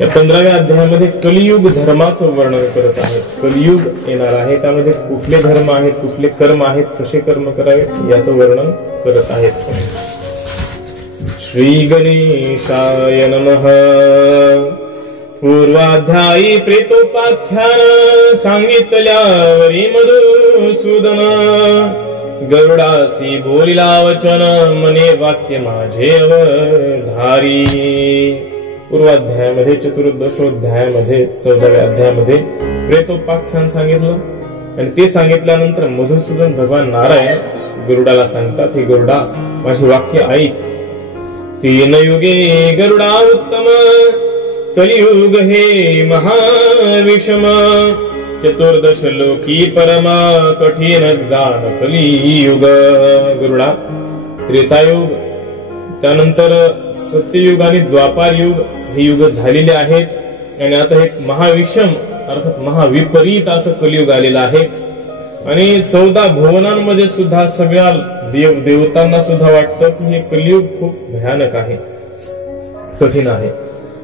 या 15व्या अध्यायामध्ये कलियुग धर्माचं वर्णन करत आहेत. कलियुग येणार आहे, त्यामध्ये कुठले धर्म आहेत, कुठले कर्म आहेत, कसे कर्म करावे याचं वर्णन करत आहेत. श्री गणेशाय नमः. पूर्वाध्यायी प्रेतोपाख्यान सांगितल्यावरी मधुसूदन गरुडासी बोलिला वचन मने वाक्य माझे अवधारी. पूर्वाध्यायामध्ये चतुर्दशोध्यायामध्ये 14व्या अध्यायामध्ये प्रेतोपाख्यान सांगितलं आणि ते सांगितल्यानंतर मधुसूदन भगवान नारायण गरुडाला सांगतात, हे गरुडा माझे वाक्य ऐक. 3 युगे गरुडा उत्तम कलियुग हे महाविषम 14 लोकी परमा कठीण जाण कलियुग. गरुडा त्रेतायुग, त्यानंतर सत्ययुग आणि द्वापार युग हे युग झालेले आहेत आणि आता एक महाविषम अर्थात महाविपरीत असं कलियुग आलेलं आहे. आणि 14 भुवनांमध्ये सुद्धा सगळ्या देवतांना सुद्धा वाटतं की हे कलियुग खूप भयानक आहे, कठीण आहे.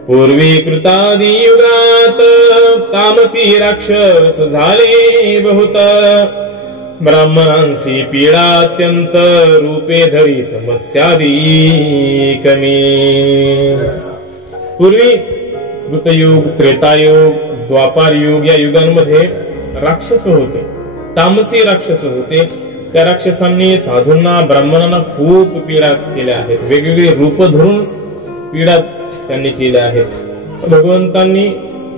पूर्वी कृतादी युगात तामसी राक्षस झाले बहुत ब्राह्मणांसी पीडा अत्यंत रूपे धरीत मत्स्यादी कमी. पूर्वी कृतयुग, त्रेतायुग, द्वापार युग या युगांमध्ये राक्षस होते, तामसी राक्षस होते. त्या राक्षसांनी साधूंना, ब्राह्मणांना खूप पीडा केल्या आहेत, वेगवेगळे रूप धरून पीडा त्यांनी केल्या आहेत. भगवंतांनी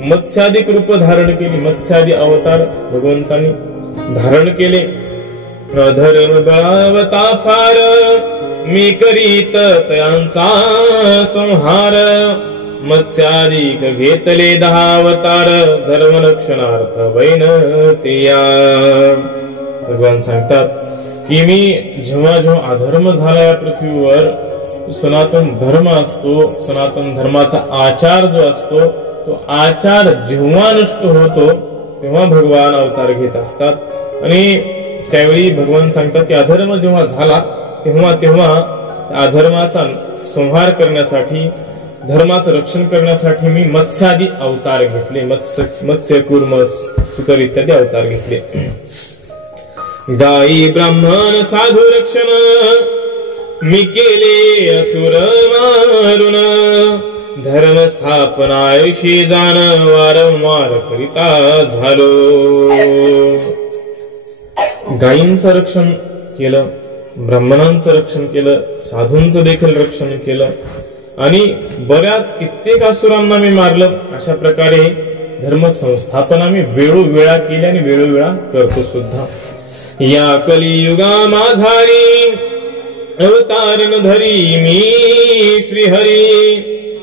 मत्स्यादिक रूप धारण केली, मत्स्यादी अवतार भगवंतांनी धारण केले. धर्म बळावता फार मी करीत तयांचा संहार मत्स्यादिक घेतले 10 अवतार धर्म रक्षणार्थ वैनतेया. भगवान सांगतात की मी जेव्हा जेव्हा अधर्म झाला या पृथ्वीवर, सनातन धर्म असतो, सनातन धर्माचा आचार जो असतो, तो आचार जेव्हा नष्ट होतो तेव्हा भगवान अवतार घेत असतात. आणि त्यावेळी भगवान सांगतात की अधर्म जेव्हा झाला तेव्हा अधर्माचा संहार करण्यासाठी, धर्माचं रक्षण करण्यासाठी मी मत्स्यादी अवतार घेतले, मत्स्य कूर्म सुकर इत्यादी अवतार घेतले. गायी ब्राह्मण साधू रक्षण मी केले असुर मारून धर्म स्थापनायशी जाण वारंवार करिता झालो. गायींचं रक्षण केलं, ब्राह्मणांचं रक्षण केलं, साधूंचं देखील रक्षण केलं आणि बऱ्याच कित्येक असुरांना मी मारलं. अशा प्रकारे धर्म संस्थापना मी वेळोवेळा केली आणि वेळोवेळा करतो सुद्धा. या कलियुगा माझारी अवतारण धरी मी श्रीहरी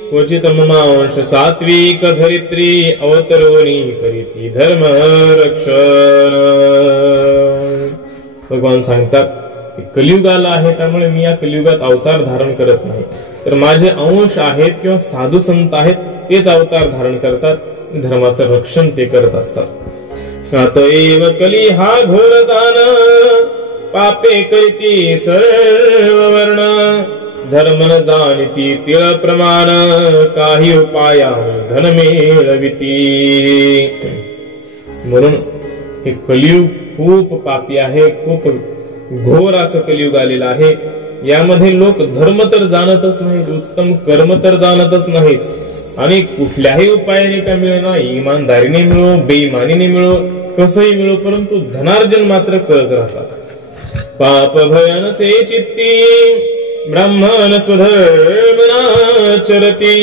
क्वचित ममांश सात्विक धरित्री अवतरवणी करीती धर्म रक्षण. भगवान सांगतात कलियुगाला आहे, त्यामुळे मी या कलियुगात अवतार धारण करत नाही, तर माझे अंश आहेत किंवा साधू संत आहेत तेच अवतार धारण करतात, धर्माचं रक्षण ते करत असतात. अतएव कली हा घोर जाण पापे करीती सर्व वर्ण धर्म न जाणती तिळ प्रमाण काही उपाया धन मिळविती. म्हणून हे कलियुग खूप पापी आहे, खूप घोर असं कलियुग आलेलं आहे. यामध्ये लोक धर्म तर जाणतच नाहीत, उत्तम कर्म तर जाणतच नाहीत आणि कुठल्याही उपायाने का मिळेना, इमानदारीने मिळो, बेईमानीने मिळो, कसंही मिळो, परंतु धनार्जन मात्र करत राहतात. पाप भयन से चित्ती ब्राह्मण स्वधर्म नाचरती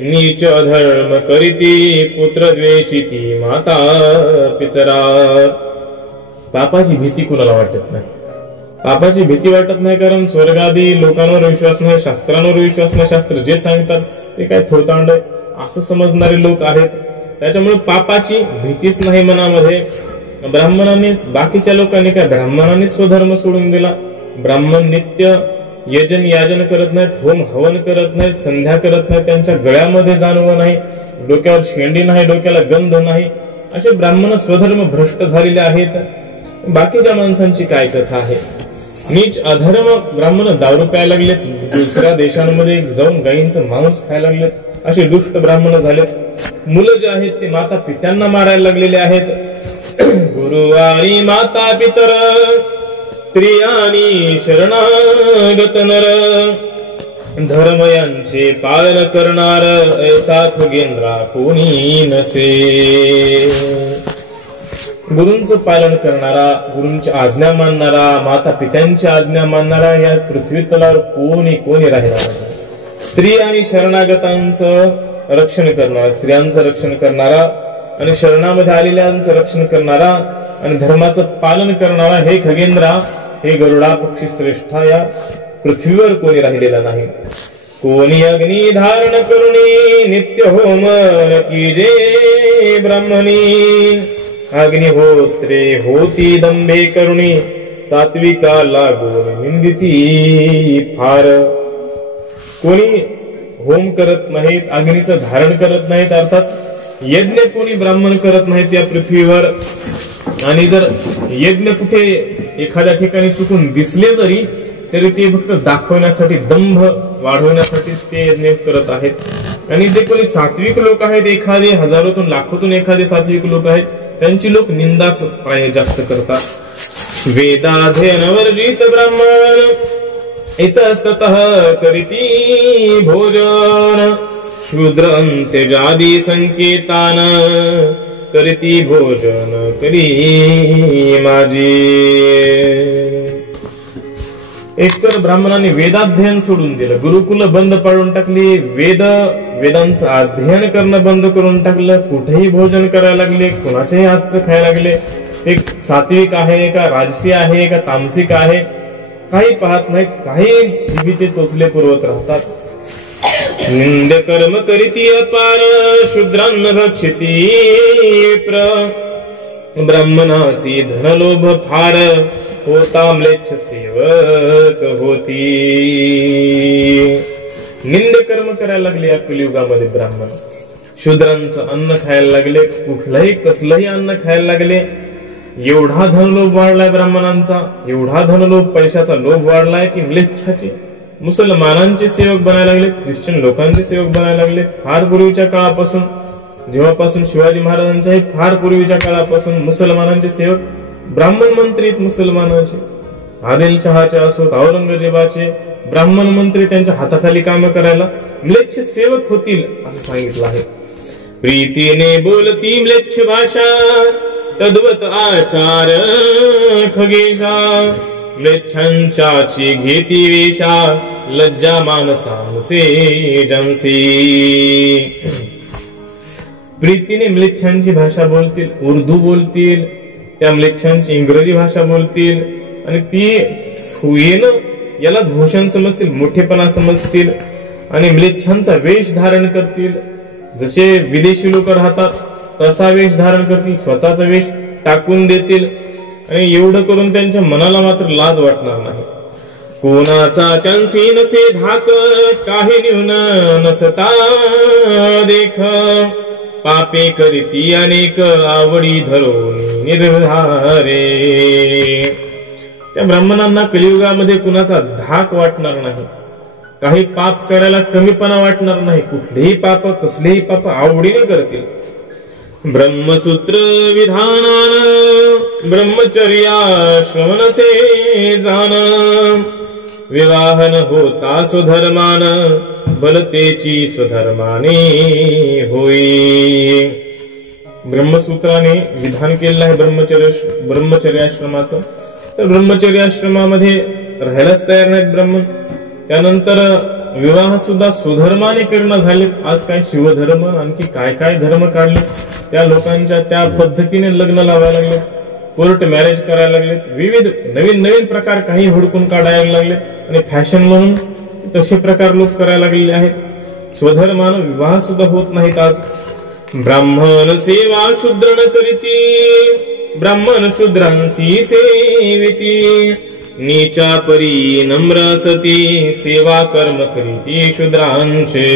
नीच धर्म करीती पुत्र द्वेषिती माता पितरा. पापाची भीती कुणाला वाटत नाही, पापाची भीती वाटत नाही, कारण स्वर्गादी लोकांवर विश्वास नाही, शास्त्रांवर विश्वास नाही. शास्त्र जे सांगतात ते काय थोतांड असं समजणारे लोक आहेत, त्याच्यामुळे पापाची भीतीच नाही मनामध्ये. ब्राह्मणांनी, बाकीच्या लोकांनी काय, ब्राह्मणांनी स्वधर्म सोडून दिला. ब्राह्मण नित्य यजन याजन करत नाहीत, होम हवन करत नाहीत, संध्या करत नाहीत, त्यांच्या गळ्यामध्ये जानवं नाही, डोक्यावर शेंडी नाही, डोक्याला गंध नाही, असे ब्राह्मण स्वधर्म भ्रष्ट झालेले आहेत. बाकीच्या माणसांची काय कथा आहे. नीच अधर्म ब्राह्मण दारू प्यायला लागलेत, दुसऱ्या देशांमध्ये जाऊन गायींचं मांस खायला लागलेत, असे दुष्ट ब्राह्मण झालेत. मुलं जे आहेत ते माता पित्यांना मारायला लागलेले आहेत. गुरु आणि माता पितर स्त्रियांनी शरणागत नर धर्म यांचे पालन करणार ऐसा खगेंद्रा कोणी नसे. गुरूंचं पालन करणारा, गुरूंची आज्ञा मानणारा, माता पित्यांची आज्ञा मानणारा या पृथ्वी तलावर कोणी राहिला नाही. स्त्री आणि शरणागतांचं रक्षण करणारा, स्त्रियांचं रक्षण करणारा आणि शरणामध्ये आलेल्यांचं रक्षण करणारा आणि धर्माचं पालन करणारा हे खगेंद्रा, हे गरुडा पक्षी श्रेष्ठा या पृथ्वीवर कोणी राहिलेला नाही. कोणी अग्नी धारण करुणी नित्य होम कीजे ब्राह्मणी अग्निहोत्रे होती दंभे करुणी सात्विका लागून निंदिती फार. कोणी होम करत नाहीत, अग्नीचं धारण करत नाहीत, अर्थात यज्ञ कोणी ब्राह्मण करत नाहीत या पृथ्वीवर. आणि जर यज्ञ कुठे एखाद्या ठिकाणी चुकून दिसले जरी तरी ते फक्त दाखवण्यासाठी, दंभ वाढवण्यासाठी ते यज्ञ करत आहेत. आणि जे कोणी सात्विक लोक आहेत, एखादे हजारोतून लाखोतून एखादे सात्विक लोक आहेत, त्यांची लोक निंदाच प्राय जास्त करतात. वेदाध्ययन वर्जित ब्राह्मण इतस्ततः करीती भोजन शूद्र अंत्यजादी संकेतान करीती भोजन करी माझी. एकतर ब्राह्मणांनी वेदाध्ययन सोडून दिलं, गुरुकुल बंद पाडून टाकली, वेदांचं अध्ययन करणं बंद करून टाकलं, कुठेही भोजन करायला लागले, कुणाच्याही हातचं खायला लागले. ते सात्विक आहे का राजसी आहे का तामसिक आहे काही पाहत नाहीत, काही जीवीचे चोचले पुरवत राहतात. निंद कर्म करीती अपार शूद्रान्न भक्षिती प्र ब्राह्मणासी धनलोभ फार होता म्लेच्छ सेवक होती. निंद कर्म करायला लागले या कलियुगामध्ये ब्राह्मण. शूद्रांचं अन्न खायला लागले, कुठलंही कसलंही अन्न खायला लागले. एवढा धनलोभ वाढलाय ब्राह्मणांचा, एवढा धनलोभ, पैशाचा लोभ वाढलाय की म्लेच्छाचे मुसलमानांचे सेवक बनायला लागले, ख्रिश्चन लोकांचे सेवक बनायला लागले. फार पूर्वीच्या काळापासून, जेव्हापासून शिवाजी महाराजांच्याही फार पूर्वीच्या काळापासून मुसलमानांचे सेवक ब्राह्मण मंत्री मुसलमानाचे. आदिलशहाचे असोत, औरंगजेबाचे ब्राह्मण मंत्री त्यांच्या हाताखाली काम करायला म्लेच्छ सेवक होतील असं सांगितलं आहे. प्रीतीने बोलती म्लेच्छ भाषा तद्वत आचार खगेशा म्लेच्छांची घेती वेशा लज्जा मानसांसे जंसी. प्रीतीने म्लेच्छांची भाषा बोलतील, उर्दू बोलतील, त्या म्लेच्छांची इंग्रजी भाषा बोलतील आणि ती येणं याला भूषण समजतील, मोठेपणा समजतील आणि म्लेच्छांचा वेश धारण करतील. जसे विदेशी लोक राहतात तसा वेश धारण करतील, स्वतःचा वेश टाकून देतील आणि एवढं करून त्यांच्या मनाला मात्र लाज वाटणार नाही. कोणाचा त्यांसी नसे धाक काही न्यून नसता देख पापे करीती अनेक आवडी धरून निर्धारे. त्या ब्राह्मणांना कलियुगामध्ये कुणाचा धाक वाटणार नाही, काही पाप करायला कमीपणा वाटणार नाही, कुठलेही पाप कसलेही पाप आवडीने करतील. ब्रह्मसूत्र विधानान ब्रह्मचर्याश्रमनसे जान विवाहन होता स्वधर्मान बलतेची स्वधर्माने होई. ब्रह्मसूत्राने विधान केलेलं आहे ब्रह्मचर्याश्रमाचं. तर ब्रह्मचर्याश्रमामध्ये राहायलाच तयार नाहीत ब्राह्मण. त्यानंतर विवाह सुद्धा सुधर्माने करणं झाले. आज काय शिवधर्म, आणखी काय काय धर्म काढले, त्या लोकांच्या त्या पद्धतीने लग्न लावायला लागले, कोर्ट मॅरेज करायला लागले, विविध नवीन नवीन प्रकार काही हुडकून काढायला लागले आणि फॅशन म्हणून तसे प्रकार लोक करायला लागलेले आहेत. स्वधर्मानं विवाह सुद्धा होत नाहीत आज. ब्राह्मण सेवा शूद्र न करीती ब्राह्मण शूद्रांसी सेविती नीचा परी नम्र सती सेवा कर्म करीती शूद्रांचे.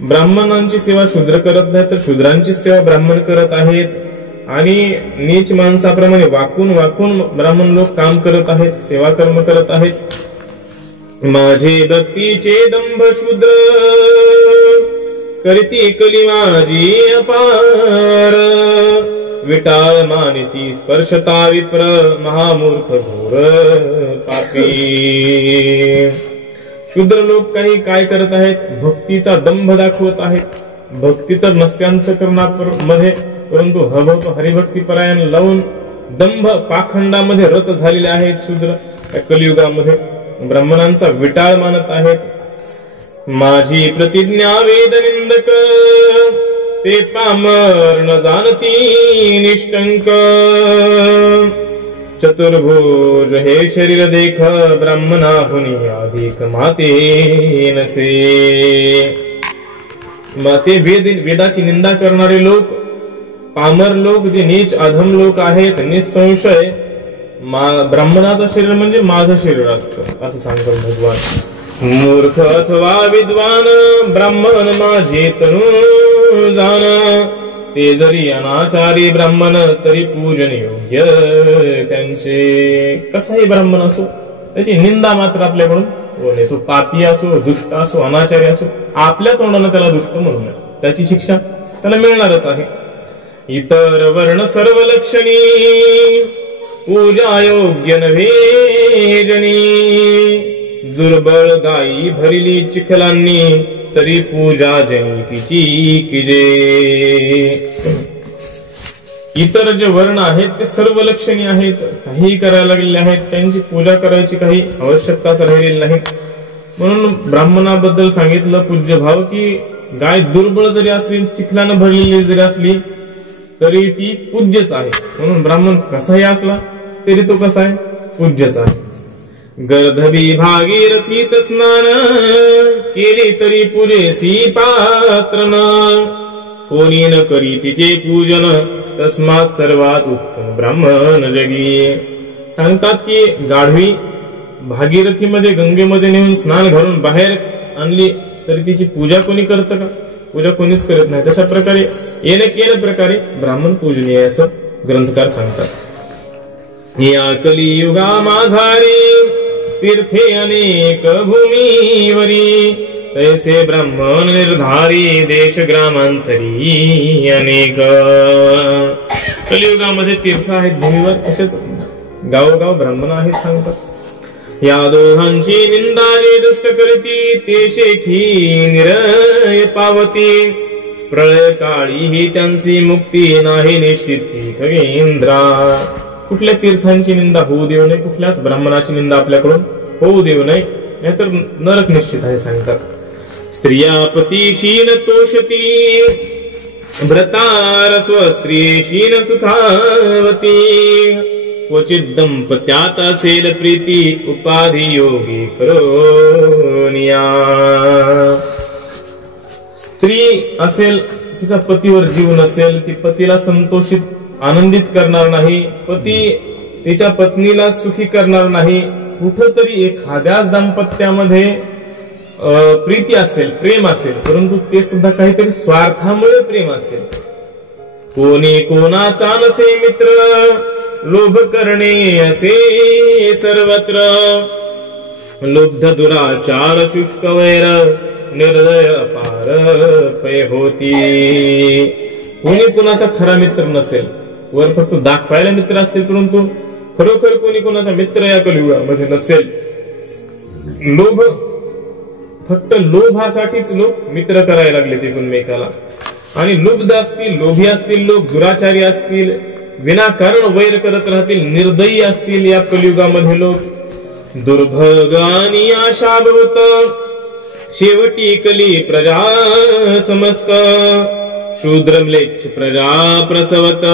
ब्राह्मणांची सेवा शूद्र करत नाही तर शूद्रांची सेवा ब्राह्मण करत आहेत आणि नीच माणसाप्रमाणे वाकून वाकून ब्राह्मण लोक काम करत आहेत, सेवा कर्म करत आहेत. माझे भक्तीचे दंभ शूद्र करती कली माझी अपार विटाळ मानिती स्पर्शता विप्र महामूर्ख घोर पापी शूद्र लोक काही काय करत आहेत भक्तीचा दंभ दाखवत आहेत भक्ती तर नसते अंतःकरणामध्ये परंतु हरिभक्ती परायण लावून दंभ पाखंडामध्ये रत झालेले आहेत शूद्र या कलियुगामध्ये ब्राह्मणांचा विटाळ मानत आहेत माझी प्रतिज्ञा वेद निंदक ते पामर न जाणती निष्टंक चतुर्भुज हे शरीर देख ब्राह्मणाहुनी अधिक माते नसे ते वेदाची निंदा करणारे लोक पामर लोक जे नीच अधम लोक आहेत निसंशय ब्राह्मणाचं शरीर म्हणजे माझं शरीर असतं असं सांगतात भगवान मूर्ख अथवा विद्वान ब्राह्मण माझे तनु जाण ते जरी अनाचारी ब्राह्मण तरी पूजन योग्य त्यांचे कसाही ब्राह्मण असो त्याची निंदा मात्र आपल्याकडून होणे तो पापी असो दुष्ट असो अनाचारी असो आपल्या तोंडाने त्याला दुष्ट म्हणू नये त्याची शिक्षा त्याला मिळणारच आहे इतर वर्ण सर्व लक्षणी पूजा योग्य नव्हे जनी दुर्बळ गायी भरली चिखलांनी तरी पूजा जनी तिची किजे इतर जे वर्ण आहेत ते सर्व लक्षणी आहेत काही करायला लागलेले आहेत त्यांची पूजा करायची काही आवश्यकताच राहिलेली नाही म्हणून ब्राह्मणाबद्दल सांगितलं पूज्य भाव की गाय दुर्बळ जरी असली चिखलानं भरलेली जरी असली तरी ती पूज्यच आहे म्हणून ब्राह्मण कसाही असला तरी तो कसा आहे पूज्यच आहे गर्धवी भागीरथीत स्नान केली तरी पुरेसी पात्र न कोणी न करी तिचे पूजन तस्मात सर्वात उत्तम ब्राह्मण जगी सांगतात की गाढवी भागीरथीमध्ये गंगेमध्ये नेऊन स्नान घालून बाहेर आणली तरी तिची पूजा कोणी करतं का पूजा कोणीच करत नाही तशा प्रकारे येण्या प्रकारे ब्राह्मण पूजनीय असं ग्रंथकार सांगतात या कलियुगा माझारी तीर्थे अनेक भूमीवरी तैसे ब्राह्मण निर्धारी देश ग्रामांतरी अनेक कलियुगामध्ये तीर्थ आहेत भूमीवर तसेच गावोगाव ब्राह्मण आहेत सांगतात या दोघांची निंदा जे दुष्ट करती ते शेखी निरय पावती प्रळय काळी ही त्यांची मुक्ती नाही निश्चित खगेंद्रा कुठल्या तीर्थांची निंदा होऊ देऊ नये कुठल्याच ब्राह्मणाची निंदा आपल्याकडून होऊ देऊ नये नाहीतर नरक निश्चित आहे सांगतात स्त्रिया पतीशीन तोषती व्रतार स्वस्त्रीशीन सुखावती क्वचित दंपत्यात असेल प्रीती उपाधी योगी करोनिया स्त्री असेल तिचा पतीवर जीव नसेल ती पतीला संतोषित आनंदित करणार नाही पती तिच्या पत्नीला सुखी करणार नाही कुठंतरी एखाद्याच दाम्पत्यामध्ये प्रीती असेल प्रेम असेल परंतु ते सुद्धा काहीतरी स्वार्थामुळे प्रेम असेल कोणी कोणाचा नसे मित्र लोभ करणे असे सर्वत्र लुब्ध दुराचार शुष्क वैर निर्दय अपार पय होती कोणी कोणाचा खरा मित्र नसेल वर फक्त दाखवायला मित्र असतील परंतु खरोखर कोणी कोणाचा मित्र या कलियुगामध्ये नसेल लोभ फक्त लोभासाठीच लोक मित्र करायला लागले एकमेकाला आणि लुब्ध असतील लोभी असतील लोक दुराचारी असतील विनाकारण वैर करत राहतील निर्दयी असतील या कलियुगामध्ये लोक दुर्भग आणि आशा बहुत शेवटी कली प्रजा समस्त शूद्र म्लेच्छ प्रजा प्रसवत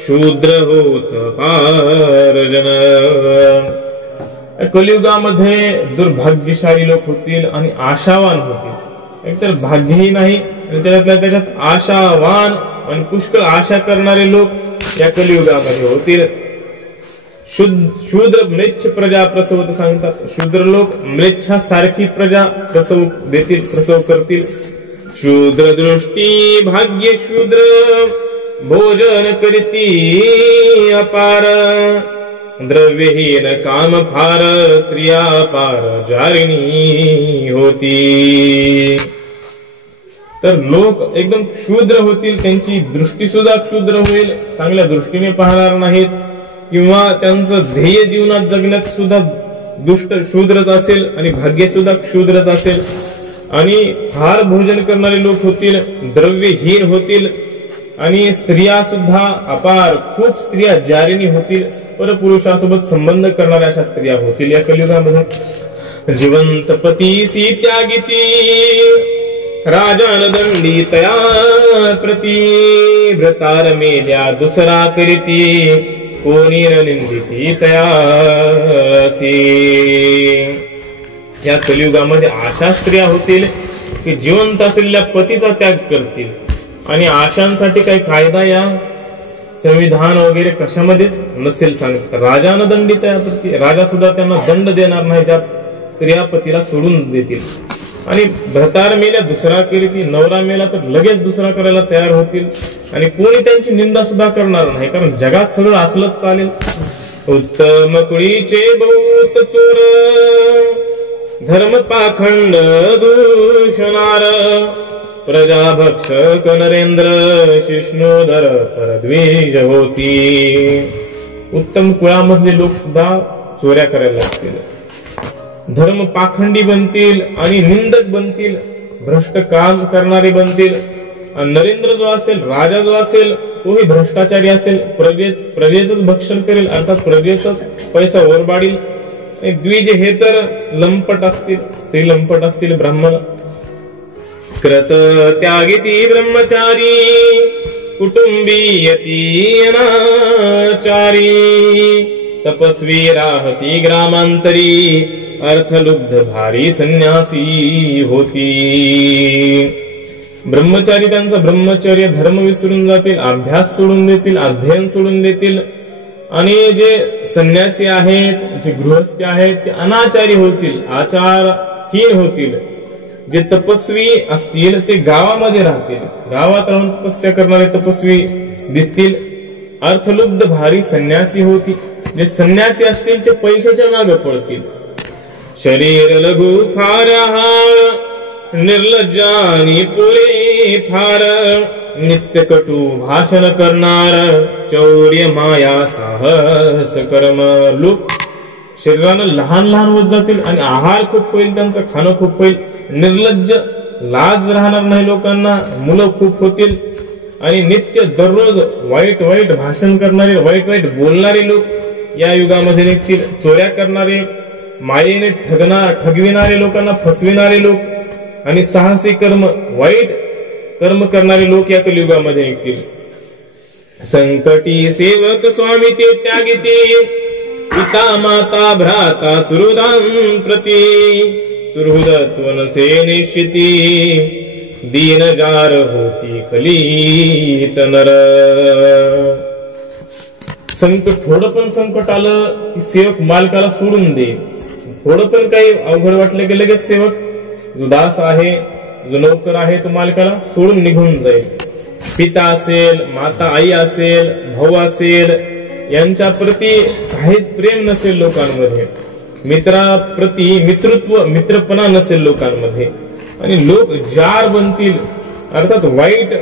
शूद्र होत पारजन कलियुगामध्ये दुर्भाग्यशाली लोक होतील आणि आशावान होतील एकतर भाग्यही नाही आणि त्याच्यात आशावान आणि पुष्कळ आशा करणारे लोक या कलियुगामध्ये होतील शूद्र म्लेच्छ प्रजा प्रसवत सांगतात शूद्र लोक म्लेच्छासारखी प्रजा प्रसव करतील शूद्र दृष्टी भाग्य शूद्र भोजन करती अपार द्रव्यहीन काम फार स्त्रिया पार जारिणी होती. तर लोक एकदम क्षुद्र होतील, त्यांची दृष्टी सुद्धा क्षुद्र होईल, चांगल्या दृष्टीने पाहणार नाहीत, किंवा त्यांचं ध्येय जीवनात जगण्यात सुद्धा दुष्ट शूद्रच असेल आणि भाग्य सुद्धा क्षुद्रच असेल. आणि फार भोजन करणारे लोक होतील, द्रव्यहीन होतील, आणि स्त्रिया सुद्धा अपार खूप स्त्रिया जारिणी होतील, परपुरुषासोबत संबंध करणाऱ्या अशा स्त्रिया होतील या कलियुगामध्ये. जिवंत पतीसी त्यागिती राजान दंडी तया प्रती व्रतार मेल्या दुसरा करीती कोणी निंदिती तयासी. या कलियुगामध्ये अशा स्त्रिया होतील की जिवंत असलेल्या पतीचा त्याग करतील, आणि आशांसाठी काही कायदा या संविधान वगैरे कशामध्येच नसेल सांगत. राजानं दंडी तया प्रती, राजा सुद्धा त्यांना दंड देणार नाही ज्या स्त्रिया पतीला सोडून देतील. आणि भ्रतार मेल्या दुसरा करीती, नवरा मेला तर लगेच दुसरा करायला तयार होतील, आणि कोणी त्यांची निंदा सुद्धा करणार नाही, कारण जगात सगळं असलंच चालेल. उत्तम कुळीचे बहुत चोर धर्म पाखंड दूषणार प्रजाभक्षक नरेंद्र शिष्णोदर परद्वेज होती. उत्तम कुळामधले लोक सुद्धा चोऱ्या करायला लागतील, धर्म पाखंडी बनतील आणि निंदक बनतील, भ्रष्ट काम करणारे बनतील. आणि नरेंद्र जो असेल, राजा जो असेल, तोही भ्रष्टाचारी असेल, प्रजेचंच भक्षण करेल, अर्थात प्रजेचाच पैसा ओरबाडील. द्विज हे तर लंपट असतील, स्त्री लंपट असतील, ब्राह्मण. कृत त्यागिती ब्रह्मचारी कुटुंबीयती अनाचारी तपस्वी राहती ग्रामांतरी अर्थलुब्ध भारी संन्यासी होती. ब्रह्मचारी त्यांचा ब्रह्मचर्य धर्म विसरून जातील, अभ्यास सोडून देतील, अध्ययन सोडून देतील. आणि जे संन्यासी आहेत, जे गृहस्थी आहेत, ते अनाचारी होतील, आचारहीन होतील. जे तपस्वी असतील ते गावामध्ये राहतील, गावात राहून तपस्या करणारे तपस्वी दिसतील. अर्थलुब्ध भारी संन्यासी होती, जे संन्यासी असतील ते पैशाच्या मागे पळतील. शरीर लघु फार निर्लज्जानी पुरे फार नित्य कटू भाषण करणार चौर्य माया साहस कर्म. लोक शरीरानं लहान लहान होत जातील आणि आहार खूप होईल, त्यांचं खाणं खूप होईल. निर्लज्ज, लाज राहणार नाही लोकांना, मुलं खूप होतील. आणि नित्य दररोज वाईट वाईट भाषण करणारे, वाईट वाईट बोलणारे लोक या युगामध्ये निघतील. चोऱ्या करणारे, मायेने ठगविणारे, लोकांना फसविणारे लोक, आणि साहसी कर्म, वाईट कर्म करणारे लोक या कलियुगामध्ये निघतील. संकटी सेवक स्वामी ते त्यागिते पिता माता भ्राता सुहृदां प्रती सुहृदत्वनसे निश्चिती दीन जार होती खलीत नर. संकट, थोडं पण संकट आलं की सेवक मालकाला सोडून दे. थोडं पण काही अवघड वाटलं की लगेच सेवक, जो दास आहे, जो नोकर आहे, तो मालकाला सोडून निघून जाईल. पिता असेल, माता आई असेल, भाऊ असेल, यांच्या प्रती काहीच प्रेम नसेल लोकांमध्ये, मित्राप्रती मित्रपणा नसेल लोकांमध्ये, आणि लोक जार बनतील, अर्थात वाईट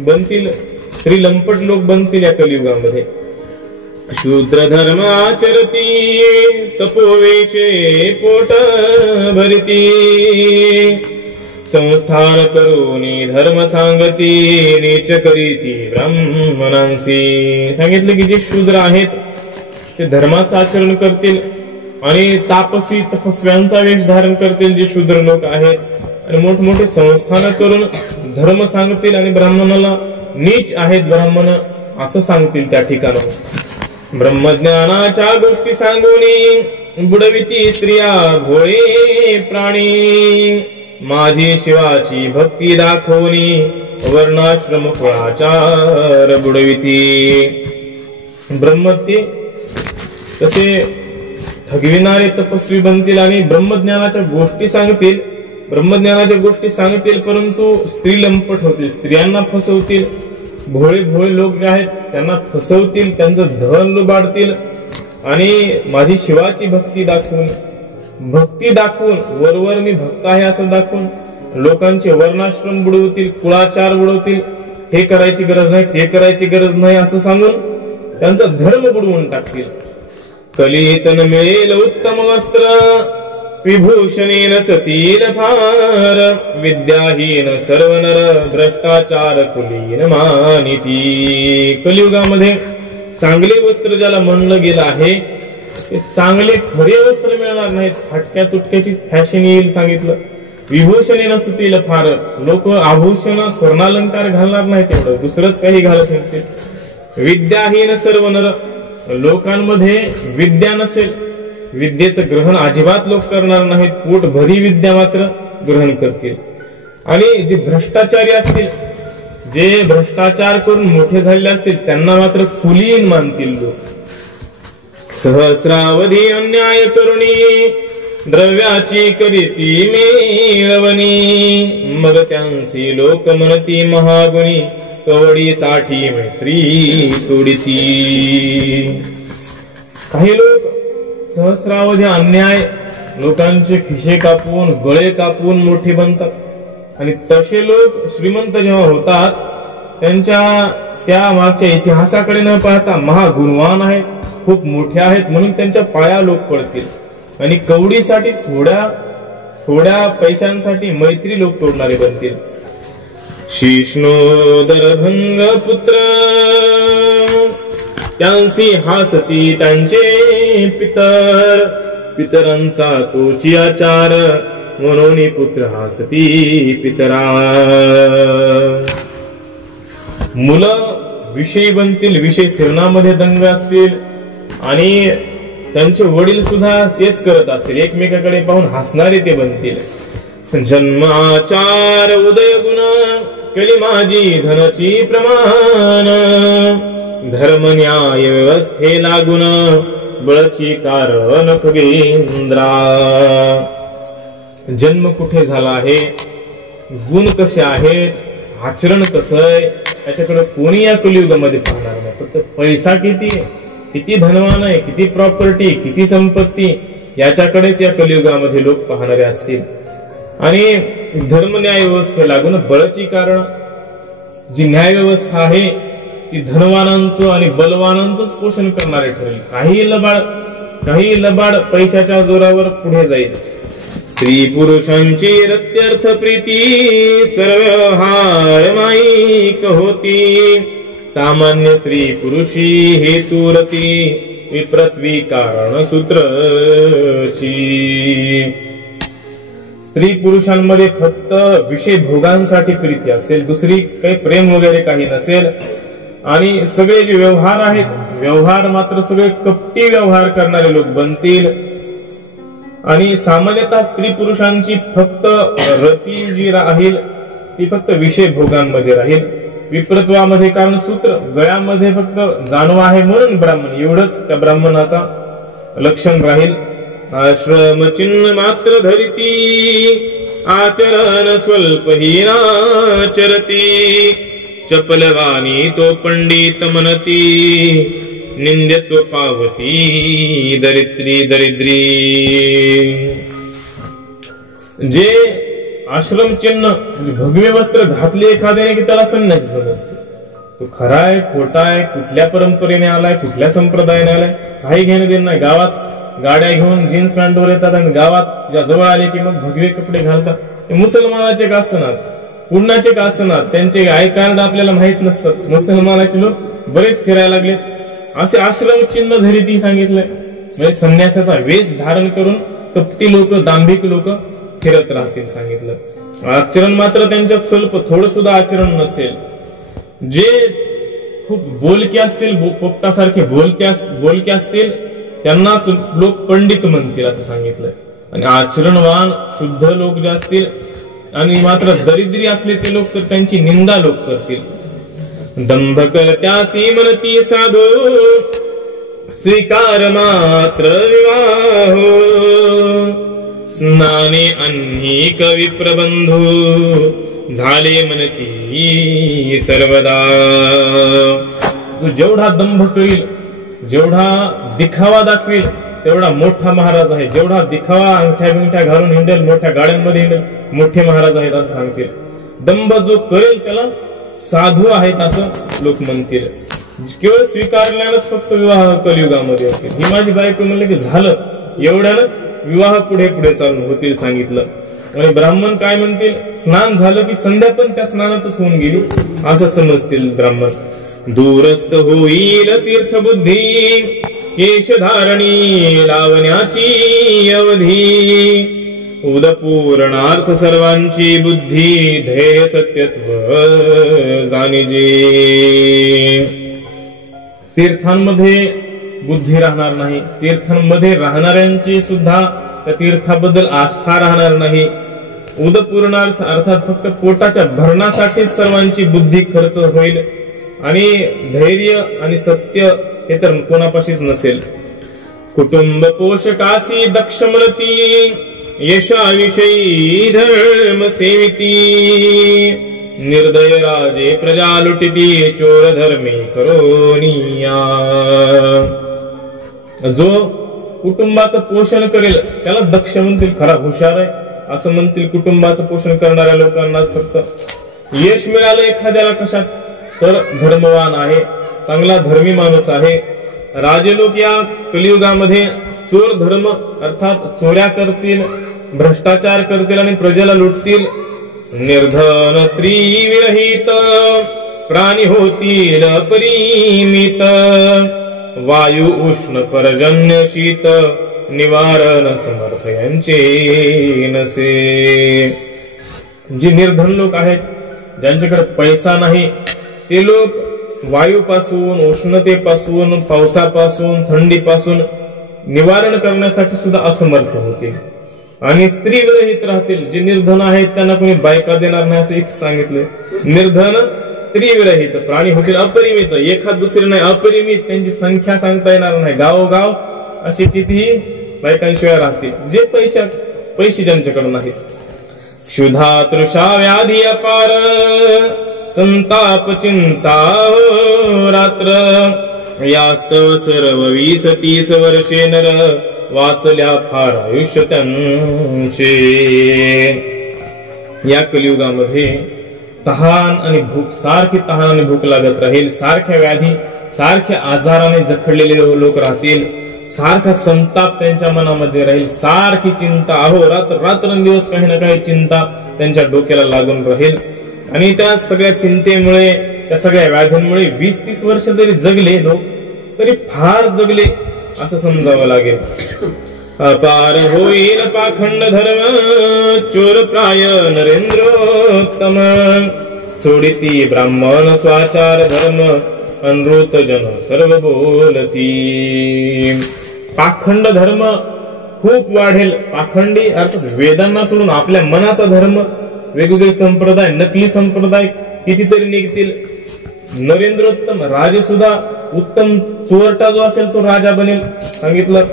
बनतील, स्त्री लंपट लोक बनतील या कलियुगामध्ये. शूद्र धर्म आचरती तपोवेशे पोट भरती संस्थान करूनी धर्म सांगती नीच करीती ब्राह्मणांसी. सांगितले की जे शूद्र आहेत ते धर्माचं आचरण करतील आणि तापसी तपस्व्यांचा वेश धारण करतील जे शूद्र लोक आहेत, आणि मोठमोठे संस्थान करून धर्म सांगतील आणि ब्राह्मणाला नीच आहेत ब्राह्मण असं सांगतील त्या ठिकाणी. ब्रह्मज्ञानाच्या गोष्टी सांगूनी बुडविती स्त्रिया भोळे प्राणी माझी शिवाची भक्ती दाखवणी वर्णाश्रम फळाचार बुडविती. ब्रह्मत्य तसे ठगविणारे तपस्वी बनतील आणि ब्रह्मज्ञानाच्या गोष्टी सांगतील, ब्रह्मज्ञानाच्या गोष्टी सांगतील, परंतु स्त्री लंपट होतील, स्त्रियांना फसवतील. भोळे भोळे लोक जे आहेत त्यांना फसवतील, त्यांचं धन लुबाडतील आणि माझी शिवाची भक्ती दाखवून वरवर मी भक्त आहे असं दाखवून लोकांचे वर्णाश्रम बुडवतील, कुळाचार बुडवतील, हे करायची गरज नाही, ते करायची गरज नाही असं सांगून त्यांचा धर्म बुडवून टाकतील. कलितन मिळेल उत्तम वस्त्र, विभूषणे नसतील फार, विद्याहीन सर्व नर भ्रष्टाचार कुलीन मानिती. कलियुगामध्ये चांगले वस्त्र ज्याला म्हणलं गेलं आहे ते चांगले खरे वस्त्र मिळणार नाहीत, फाटक्या तुटक्याची फॅशन येईल सांगितलं. विभूषणे नसतील फार, लोक आभूषण स्वर्णालंकार घालणार नाहीत, एवढं दुसरंच काही घालत नसतील. विद्याहीन सर्व नर, लोकांमध्ये विद्या नसेल, विद्येचं ग्रहण अजिबात लोक करणार नाहीत, पोट भरी विद्या मात्र ग्रहण करतील. आणि जे भ्रष्टाचारी असतील, जे भ्रष्टाचार करून मोठे झालेले असतील, त्यांना मात्र कुलीन मानतील लोक. सहस्रावधी अन्याय करुणी, द्रव्याची करीती मिळवणी, मग त्यांसी लोक म्हणती महागुणी, कवडीसाठी मैत्री तोडीती. काही लोक सहस्रावधी अन्याय, लोकांचे खिसे कापून गळे कापून मोठे बनतात. आणि तसे लोक श्रीमंत जेव्हा होतात, त्यांच्या त्या मागच्या इतिहासाकडे न पाहता महागुणवान आहेत, खूप मोठे आहेत म्हणून त्यांच्या पाया लोक पडतील. आणि कवडीसाठी थोड्या पैशांसाठी मैत्री लोक तोडणारे बनतील. शिष्णोदरभंग पुत्र, त्यांसी हासती त्यांचे पितर, पितरांचा तोची आचार, म्हणून पुत्र हासती पितरा. मुलं विषयी बनतील, विषय सेवनामध्ये दंग असतील, आणि त्यांचे वडील सुद्धा तेच करत असतील, एकमेकाकडे पाहून हसणारे ते बनतील. जन्माचार उदय गुण, केली माझी धनची प्रमाण, धर्म न्याय व्यवस्थे लागून, बळची कारण खगेंद्रा. जन्म कुठे झाला आहे, गुण कसे आहेत, आचरण कसं आहे, याच्याकडे कोणी या कलियुगामध्ये पाहणार नाही. फक्त पैसा किती धनवान आहे, किती प्रॉपर्टी, किती संपत्ती, याच्याकडेच या कलियुगामध्ये लोक पाहणारे असतील. आणि धर्म न्याय व्यवस्थे लागून बळची कारण, जी न्याय व्यवस्था आहे ती धनवानांचं आणि बलवानांचंच पोषण करणारे ठरेल. काही लबाड पैशाच्या जोरावर पुढे जाईल. स्त्री पुरुषांची रत्यर्थ प्रीती, सर्वहार माईक होती, सामान्य स्त्री पुरुषी हेतुरती, विप्रत्वी कारण सूत्रची. स्त्री पुरुषांमध्ये फक्त विषय भोगांसाठी प्रीती असेल, दुसरी काही प्रेम वगैरे काही नसेल. आणि सगळे जे व्यवहार आहेत, व्यवहार मात्र सगळे कपटी व्यवहार करणारे लोक बनतील. आणि सामान्यतः स्त्री पुरुषांची फक्त रती जी राहील ती फक्त विषय भोगांमध्ये राहील, विप्रत्वामध्ये कारण सूत्र, गळ्यामध्ये फक्त जाणवा आहे म्हणून ब्राह्मण, एवढंच त्या ब्राह्मणाचा लक्षण राहील. आश्रम चिन्ह मात्र धरिती, आचरण स्वल्प ही नाचरती, चपलवाणी तो पंडित म्हणती, निंद्यत्व पावती दरिद्री. जे आश्रम चिन्ह म्हणजे भगवे वस्त्र घातले एखाद्याने की त्याला संन्यासी समजते. तो खरा आहे, खोटा आहे, कुठल्या परंपरेने आलाय, कुठल्या संप्रदायाने आलाय, काही घेणं देणं नाही. गावात गाड्या घेऊन जीन्स पॅन्टवर येतात आणि गावात ज्या जवळ आले की मग भगवे कपडे घालतात. ते मुसलमानाचे का असणार, पुण्याचे का असणार, त्यांचे आय कार्ड आपल्याला माहित नसतात. मुसलमानाचे लोक बरेच फिरायला लागलेत. असे आश्रम चिन्ह धरिती सांगितलंय, म्हणजे संन्यासाचा वेश धारण करून कपटी लोक, दांभिक लोक फिरत राहतील सांगितलं. आचरण मात्र त्यांच्यात स्वल्प, थोडं सुद्धा आचरण नसेल. जे खूप बोलके असतील, पोपटासारखे बोलके असतील, त्यांना लोक पंडित म्हणतील असं सांगितलंय. आणि आचरणवान शुद्ध लोक जे असतील आणि मात्र दरिद्री असले ते लोक तर त्यांची निंदा लोक करतील. दंभ करत्यासी म्हणती साधू, स्वीकार मात्र विवाह, स्नाने अन्निक विप्रबंधू, झाले म्हणती सर्वदा. जो जेवढा दंभ करील, जेवढा दिखावा दाखवेल तेवढा मोठा महाराज आहे, जेवढा दिखावा अंगठ्या बिंगठ्या घालून हिंडेल, मोठ्या गाड्यांमध्ये हिंडेल, मोठे महाराज आहेत असं सांगतील. दंभ जो करेल त्याला साधू आहेत असं लोक म्हणतील. केवळ स्वीकारल्यानंच फक्त विवाह कलियुगामध्ये होतील. ही माझी बायको म्हणले की झालं, एवढ्यानंच विवाह पुढे पुढे चालू होतील सांगितलं. आणि ब्राह्मण काय म्हणतील, स्नान झालं की संध्या पण त्या स्नानातच होऊन गेली असं समजतील ब्राह्मण. दूरस्थ होईल तीर्थबुद्धी, केशधारणी लावण्याची अवधी. उदपूर्णार्थ सर्वांची बुद्धी, ध्येय सत्यत्व जाणीजे. तीर्थांमध्ये बुद्धी राहणार नाही, तीर्थांमध्ये राहणाऱ्यांची सुद्धा त्या तीर्थाबद्दल आस्था राहणार नाही. उदपूर्णार्थ अर्थात फक्त पोटाच्या भरणासाठीच सर्वांची बुद्धी खर्च होईल आणि धैर्य आणि सत्य हे तर कोणापाशीच नसेल. कुटुंब पोषकासी दक्ष म्हणती, यशाविषयी धर्म सेविती. निर्दय राजे प्रजा लुटिती, चोर धर्मे करोनिया. जो कुटुंबाचं पोषण करेल त्याला दक्ष म्हणतील, खरा हुशार आहे असं म्हणतील. कुटुंबाचं पोषण करणाऱ्या लोकांना फक्त यश मिळालं एखाद्याला कशात तर धर्मवान आहे, चांगला धर्मी माणूस आहे. राजे लोक या कलियुगामध्ये चोर धर्म अर्थात चोऱ्या करतील, भ्रष्टाचार करतील आणि प्रजेला लुटतील. निर्धन स्त्री विरहित, प्राणी होतील अपरिमित. वायू उष्ण पर्जन्य शीत, निवारण समर्थ यांचे नसे. जे निर्धन लोक आहेत, ज्यांच्याकडे पैसा नाही, ते लोक वायूपासून, उष्णतेपासून, पावसापासून, थंडीपासून निवारण करण्यासाठी सुद्धा असमर्थ होतील. आणि स्त्री विरहित राहतील. जे निर्धन आहेत त्यांना कोणी बायका देणार नाही असं इथे सांगितलंय. निर्धन स्त्री विरहित, प्राणी होतील अपरिमित, एखाद दुसरे नाही अपरिमित, त्यांची संख्या सांगता येणार नाही. गावोगाव असे कितीही बायकांशिवाय राहतील जे पैसे ज्यांच्याकडे नाहीत. क्षुधा तृषा व्याधी अपार, संताप चिंता रात्र. यास्तव सर्व 20-30 वर्षे नर, वाचल्या फार आयुष्य त्यांचे. या कलियुगामध्ये तहान आणि भूक, सारखी तहान आणि भूक लागत राहील. सारख्या व्याधी, सारख्या आजाराने जखडलेले लोक राहतील. सारखा संताप त्यांच्या मनामध्ये राहील, सारखी चिंता, रात्रंदिवस काही ना काही चिंता त्यांच्या डोक्याला लागून राहील. आणि त्या सगळ्या चिंतेमुळे, त्या सगळ्या व्याधींमुळे 20-30 वर्ष जरी जगले लोक तरी फार जगले असं समजावं लागेल. अपार होईल पाखंड धर्म, चोर प्राय नरेंद्रोत्तम. सोडिती ब्राह्मण स्वाचार धर्म, अनृत जन सर्व बोलती. पाखंड धर्म खूप वाढेल. पाखंडी अर्थात वेदांना सोडून आपल्या मनाचा धर्म, वेगवेगळे संप्रदाय, नकली संप्रदाय कितीतरी निघतील. नरेंद्रोत्तम, राजे सुद्धा उत्तम चोरटा जो असेल तो राजा बनेल सांगितलं.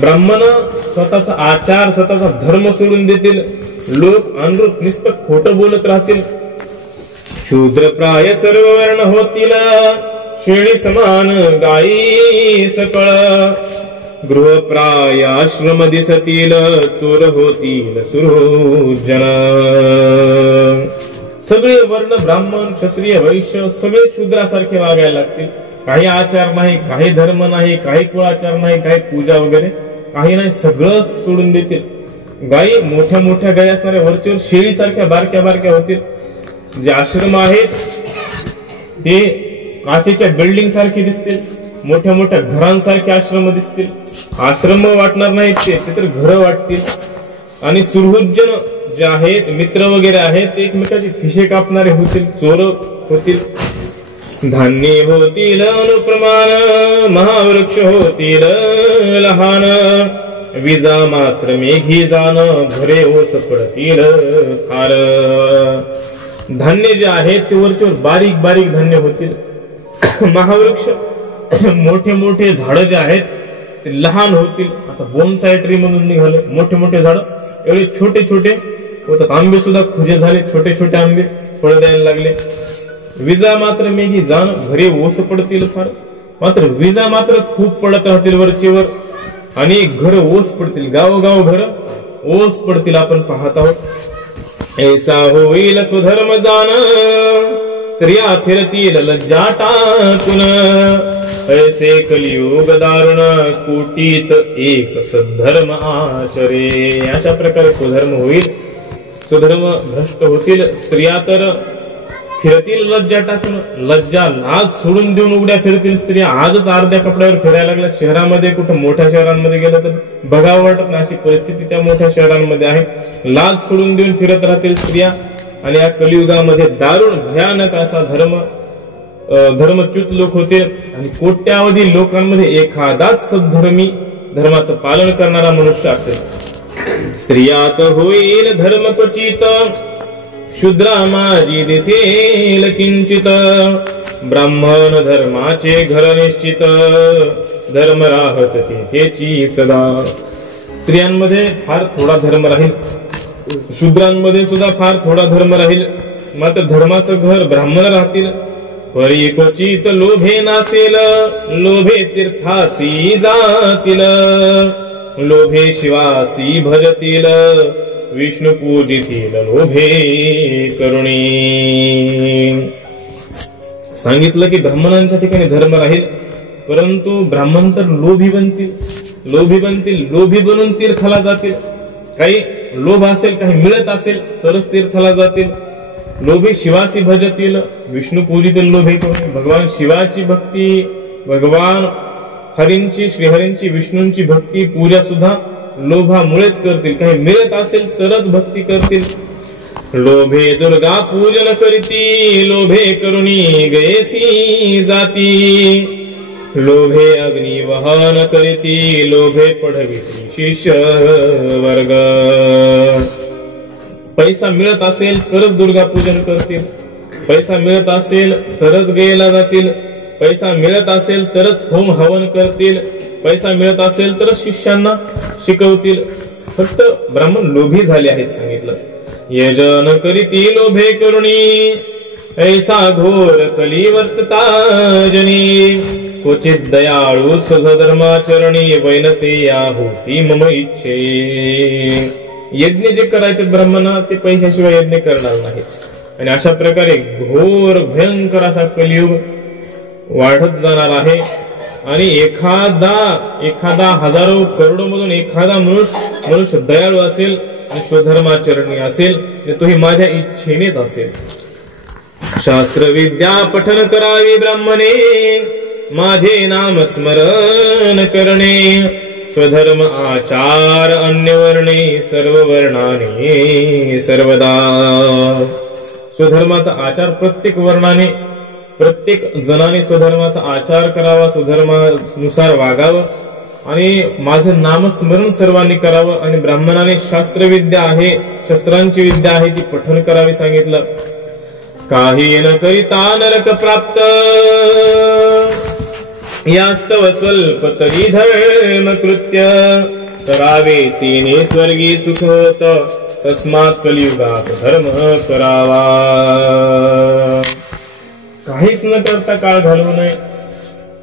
ब्राह्मण स्वतःचा आचार, स्वतःचा धर्म सोडून देतील. लोक अनृत नुसतं खोटं बोलत राहतील. शूद्र प्राय सर्व वर्ण होतील, शेळी समान गायी सकळ. गृहप्राय आश्रम दिसतील, चोर होतील सुरजन. सगळे वर्ण, ब्राह्मण, क्षत्रिय, वैश्य सगळे शूद्रासारखे वागायला लागतील. काही आचार नाही, काही धर्म नाही, काही कुळाचार नाही, काही पूजा वगैरे काही नाही, सगळं सोडून देतील. गायी, मोठ्या मोठ्या गायी असणाऱ्या वरचेवर शेळीसारख्या बारक्या बारक्या होतील. जे आश्रम आहेत ते काचेच्या बिल्डिंग सारखे दिसतील, मोठ्या मोठ्या घरांसारखे आश्रम दिसतील. आश्रम वाटणार नाहीत ते तर घरं वाटतील. आणि सुरहुज्जन जे आहेत, मित्र वगैरे आहेत, ते एकमेकाची खिशे कापणारे होतील, चोर होतील. धान्य होतील अनुप्रमाण, महावृक्ष होतील लहान. विजा मात्र मेघी जाण, घरे ओस पडतील खार. धान्य जे आहेत ते वरच्यावर बारीक बारीक धान्य होतील. महावृक्ष, मोठे मोठे झाड जे आहेत ते लहान होतील. आता बोनसाय ट्री म्हणून निघाले मोठे मोठे झाड, एवढे छोटे छोटे होतात. आंबे सुद्धा खुजे झाले, छोटे छोटे आंबे फळ द्यायला लागले. विजा मात्र मेघी जाण, घरे ओस पडतील फार. मात्र विजा मात्र खूप पडत राहतील वरचेवर, अनेक घर ओस पडतील, गावोगाव घर ओस पडतील आपण पाहत आहोत. ऐसा होईल स्वधर्म जाण, स्त्रिया फिरतील लज्जा टाकून, ऐसे कलियुग दारुण, कोटीत एक सद्धर्म आचरे. अशा प्रकारे स्वधर्म होईल, स्वधर्म भ्रष्ट होतील. स्त्रिया तर फिरतील लज्जा टाकून, लज्जा लाज सोडून देऊन उघड्या फिरतील स्त्रिया. आजच अर्ध्या कपड्यावर फिरायला लागल्या. शहरामध्ये कुठं मोठ्या शहरांमध्ये गेलं तर बघावं वाटत नाही, अशी परिस्थिती त्या मोठ्या शहरांमध्ये आहे. लाज सोडून देऊन फिरत राहतील स्त्रिया. आणि या कलियुगामध्ये दारुण भयानक असा धर्मच्युत लोक होतील. आणि कोट्यावधी लोकांमध्ये एखादाच सद्धर्मी, धर्माचं पालन करणारा मनुष्य असेल. स्त्रियात होईल धर्म क्वचित, शूद्रा माझी दिसेल किंचित, ब्राह्मण धर्माचे घर निश्चित, धर्म राहत तेची सदा. स्त्रियांमध्ये फार थोडा धर्म राहील, शूद्रांमध्ये सुद्धा फार थोडा धर्म राहील. मात्र धर्माचं घर ब्राह्मण राहतील. परी क्वचित लोभे नासेल, लोभे तीर्थासी जातील, लोभे शिवासी भजतील, विष्णू पूजितील लोभे करुणी. सांगितलं की ब्राह्मणांच्या ठिकाणी धर्म राहील, परंतु ब्राह्मण तर लोभी बनतील, लोभी बनून तीर्थाला जातील. काही लोभ असेल, काही मिळत असेल तरच तीर्थाला जातील. लोभी शिवासी भजतील, विष्णू पूजितील लोभे करुणी. भगवान शिवाची भक्ती, भगवान हरींची, श्रीहरींची, विष्णूंची भक्ती, पूजा सुद्धा लोभामुळेच करतील. काही मिळत असेल तरच भक्ती करतील. लोभे दुर्गा पूजन करीती, लोभे करुणी गयसी जाती, लोभे अग्नि वहन करीती, लोभे पढविती शिष्य वर्ग. पैसा मिळत असेल तरच दुर्गा पूजन करतील, पैसा मिळत असेल तरच गयेला जातील, पैसा मिळत असेल तरच होम हवन करतील, पैसा मिळत असेल तरच शिष्यांना शिकवतील. फक्त ब्राह्मण लोभी झाले आहेत सांगितलं. यजन करीती लोभे करुणी, ऐसा घोर कली वर्तता जनी, क्वचित दयाळू स्वधर्माचरणी, वैनते या होती मम इच्छे. यज्ञ जे करायचे ब्राह्मणा ते पैशाशिवाय यज्ञ करणार नाही. आणि अशा प्रकारे घोर भयंकर असा कलियुग वाढत जाणार आहे. आणि एखादा हजारो करोडो मधून एखादा मनुष्य दयाळू असेल आणि स्वधर्माचरणी असेल, तोही माझ्या इच्छेनेच असेल. शास्त्र विद्या पठन करावी ब्राह्मणे, माझे नाम स्मरण करणे, स्वधर्म आचार अन्य वर्णे, सर्व वर्णाने सर्वदा. स्वधर्माचा आचार प्रत्येक वर्णाने, प्रत्येक जनाने स्वधर्माचा आचार करावा, स्वधर्मानुसार वागावं आणि माझं नामस्मरण सर्वांनी करावं. आणि ब्राह्मणाने शास्त्रविद्या आहे, शस्त्रांची विद्या आहे ती पठन करावी सांगितलं. काही न करिता नरक प्राप्त, यास्तव स्वल्प तरी धर्म कृत्य, करावे तिने स्वर्गी सुख होत, तस्मात कलियुगात धर्म करावा. काहीच न करता काळ घालवू नये.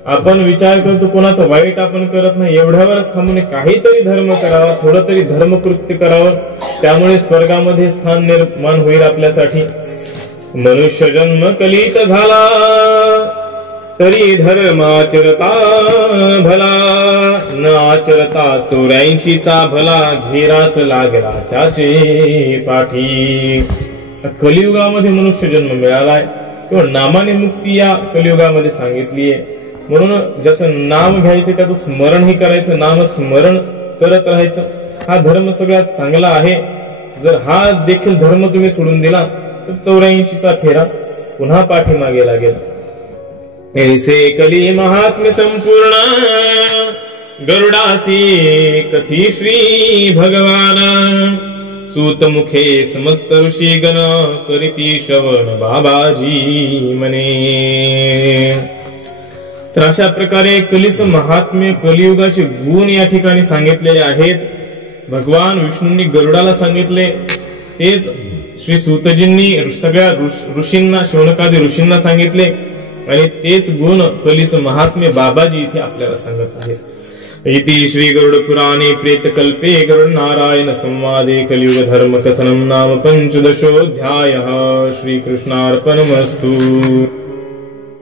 आपण विचार करतो कोणाचं वाईट आपण करत नाही, एवढ्यावरच थांबून काहीतरी धर्म करावा, थोडं तरी धर्मकृत्य करावं. त्यामुळे स्वर्गामध्ये स्थान निर्माण होईल आपल्यासाठी. मनुष्य जन्म कलित झाला, तरी धर्म आचरता भला, न आचरता 84चा भला, घेराच लागला त्याचे पाठी. कलियुगामध्ये मनुष्य जन्म मिळालाय, किंवा नामाने मुक्ती या कलियुगामध्ये सांगितलीये. म्हणून ज्याचं नाम घ्यायचं त्याचं स्मरणही करायचं, नाम स्मरण करत राहायचं. हा धर्म सगळ्यात चांगला आहे. जर हा देखील धर्म तुम्ही सोडून दिला तर 84चा फेरा पुन्हा पाठीमागे लागेल. ऐसे कली महात्म्य संपूर्ण, गरुडासी कथी श्री भगवान, सूत मुखे समस्त ऋषी गण, करीती श्रवण बाबाजी मने. तर अशा प्रकारे कलीचं महात्म्य, कलियुगाचे गुण या ठिकाणी सांगितलेले आहेत. भगवान विष्णूंनी गरुडाला सांगितले, तेच श्री सूतजींनी सगळ्या ऋषींना, शौनकादी ऋषींना सांगितले. आणि तेच गुण कलीच महात्मे बाबाजी इथे आपल्याला सांगत आहेत. इति श्री गरुड पुराणे प्रेतकल्पे गरुड नारायण संवादे कलियुग धर्म कथनम नाम पंचदशोऽध्यायः. श्रीकृष्णार्पणमस्तु.